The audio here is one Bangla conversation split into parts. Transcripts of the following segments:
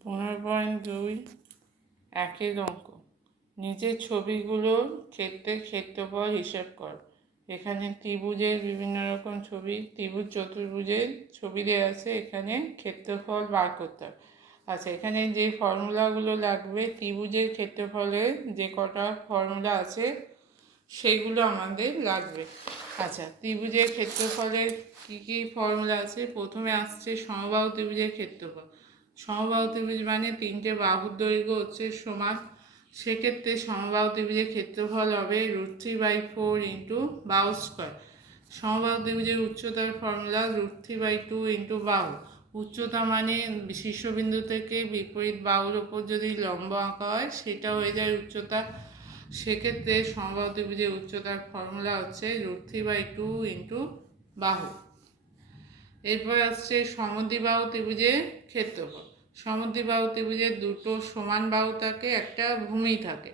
15.2 একের অঙ্ক। নিচের ছবিগুলোর ক্ষেত্রে ক্ষেত্রফল হিসেব কর। এখানে ত্রিভুজের বিভিন্ন রকম ছবি, ত্রিভুজ চতুর্ভুজের ছবি দেওয়া আছে, এখানে ক্ষেত্রফল বার করতে হবে। আচ্ছা, এখানে যে ফর্মুলাগুলো লাগবে, ত্রিভুজের ক্ষেত্রফলের যে কটা ফর্মুলা আছে সেগুলো আমাদের লাগবে। আচ্ছা, ত্রিভুজের ক্ষেত্রফলের কী কী ফর্মুলা আছে? প্রথমে আসছে সমবাহু ত্রিভুজের ক্ষেত্রফল। সমবাহু ত্রিভুজ মানে তিনটে বাহুর দৈর্ঘ্য হচ্ছে সমান, সেক্ষেত্রে সমবাহু ত্রিভুজের ক্ষেত্রফল হবে √3/4 ইন্টু বাহু স্কোয়ার। সমবাহু ত্রিভুজের উচ্চতার ফর্মুলা √3/2 ইন্টু বাহু। উচ্চতা মানে শীর্ষবিন্দু থেকে বিপরীত বাহুর ওপর যদি লম্ব আঁকা হয় সেটা হয়ে যায় উচ্চতা। সেক্ষেত্রে সমবাহু ত্রিভুজের উচ্চতার ফর্মুলা হচ্ছে √3/2 ইন্টু বাহু। এরপর আসছে সমদ্বিবাহু ত্রিভুজের ক্ষেত্রফল। সমদ্বিবাহু ত্রিভুজের দুটো সমান বাহু থাকে, একটা ভূমি থাকে,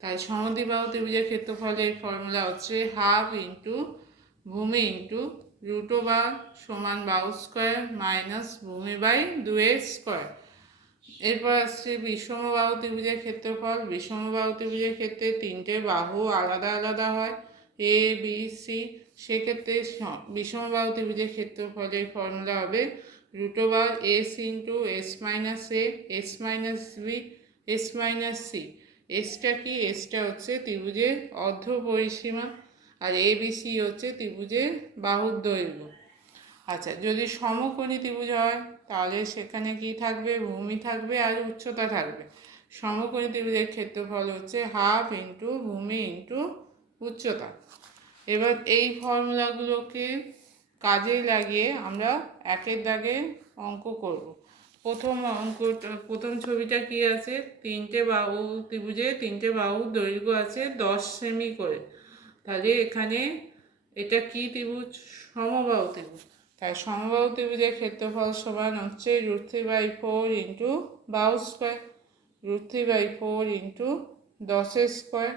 তাই সমদ্বিবাহু ত্রিভুজের ক্ষেত্রফলের ফর্মুলা হচ্ছে হাফ ইন্টু ভূমি ইন্টু √/, সমান বাহু স্কোয়ার মাইনাস ভূমি/2 স্কোয়ার। এরপর আসছে বিষমবাহু ত্রিভুজের ক্ষেত্রফল। বিষমবাহু ত্রিভুজের ক্ষেত্রে তিনটে বাহু আলাদা আলাদা হয়, এ বি সি। সেক্ষেত্রে বিষমবাহু ত্রিভুজের ক্ষেত্রফলের ফর্মুলা হবে √s into s minus A, s minus B, s minus C. এসটা কি? এসটা হচ্ছে ত্রিভুজের অর্ধ পরিসীমা, আর এ বি সি হচ্ছে ত্রিভুজের বাহুর দৈর্ঘ্য। আচ্ছা, যদি সমকোণী ত্রিভুজ হয় তাহলে সেখানে কি থাকবে? ভূমি থাকবে আর উচ্চতা থাকবে। সমকোণী ত্রিভুজের ক্ষেত্রফল হচ্ছে হাফ ইন্টু ভূমি ইন্টু উচ্চতা। এবার এই ফর্মুলাগুলোকে কাজে লাগিয়ে আমরা একের দাগে অঙ্ক করব। প্রথম ছবিটা কি আছে? তিনটে বাহু ত্রিভুজে তিনটে বাহুর দৈর্ঘ্য আছে 10 সেমি করে। তাহলে এখানে এটা কি ত্রিভুজ? সমবাহু ত্রিভুজ। তাই সমবাহু ত্রিভুজের ক্ষেত্রফল সমান হচ্ছে √3/4 ইন্টু বাহু স্কোয়ার, √3/4 ইন্টু 10 স্কোয়ার।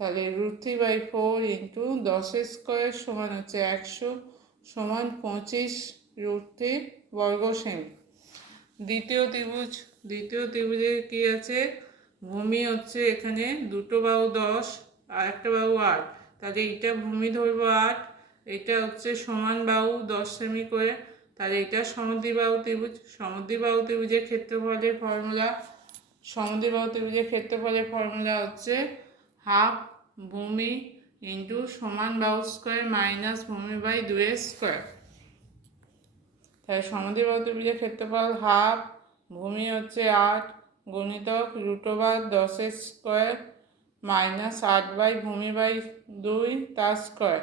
তাহলে √3/4 ইন্টু 10 স্কোয়ার সমান হচ্ছে 100, সমান 25 √3 বর্গ সেমি। দ্বিতীয় ত্রিভুজে কি আছে? ভূমি হচ্ছে এখানে দুটো বাহু 10 আর একটা বাহু 8, তাহলে এইটা ভূমি ধরবো 8, এটা হচ্ছে সমান বাহু 10 সেমি করে, তাহলে এটা সমদ্বিবাহু ত্রিভুজ। সমদ্বিবাহু ত্রিভুজের ক্ষেত্রফলের ফর্মুলা হচ্ছে হাফ ভূমি ইন্টু সমান বাহু স্কোয়ার মাইনাস ভূমি/2 স্কোয়ার। তাহলে সমদ্বিবাহু ত্রিভুজের ক্ষেত্রফল হাফ, ভূমি হচ্ছে 8 গুণিতক √10 স্কোয়ার মাইনাস 8/ভূমি/2 তার স্কোয়ার।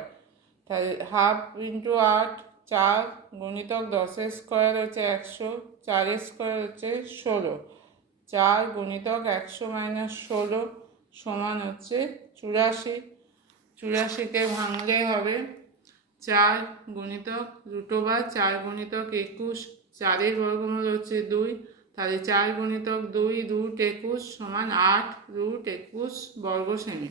তাহলে হাফ ইন্টু 8 4 গুণিতক 10 স্কোয়ার হচ্ছে 100, 4 স্কোয়ার হচ্ছে 16, 4 গুণিতক 100 মাইনাস 16 সমান হচ্ছে 84। 84কে ভাঙলে হবে 4 গুণিতক √4 গুণিতক 21, 4-এর বর্গমূল হচ্ছে 2, তাহলে 4 গুণিতক 2 √21 সমান 8 √21 বর্গ সেমি।